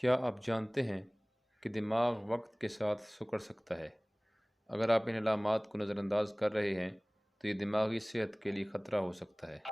क्या आप जानते हैं कि दिमाग वक्त के साथ सिकुड़ सकता है? अगर आप इन अलामात को नज़रअंदाज कर रहे हैं, तो ये दिमागी सेहत के लिए खतरा हो सकता है।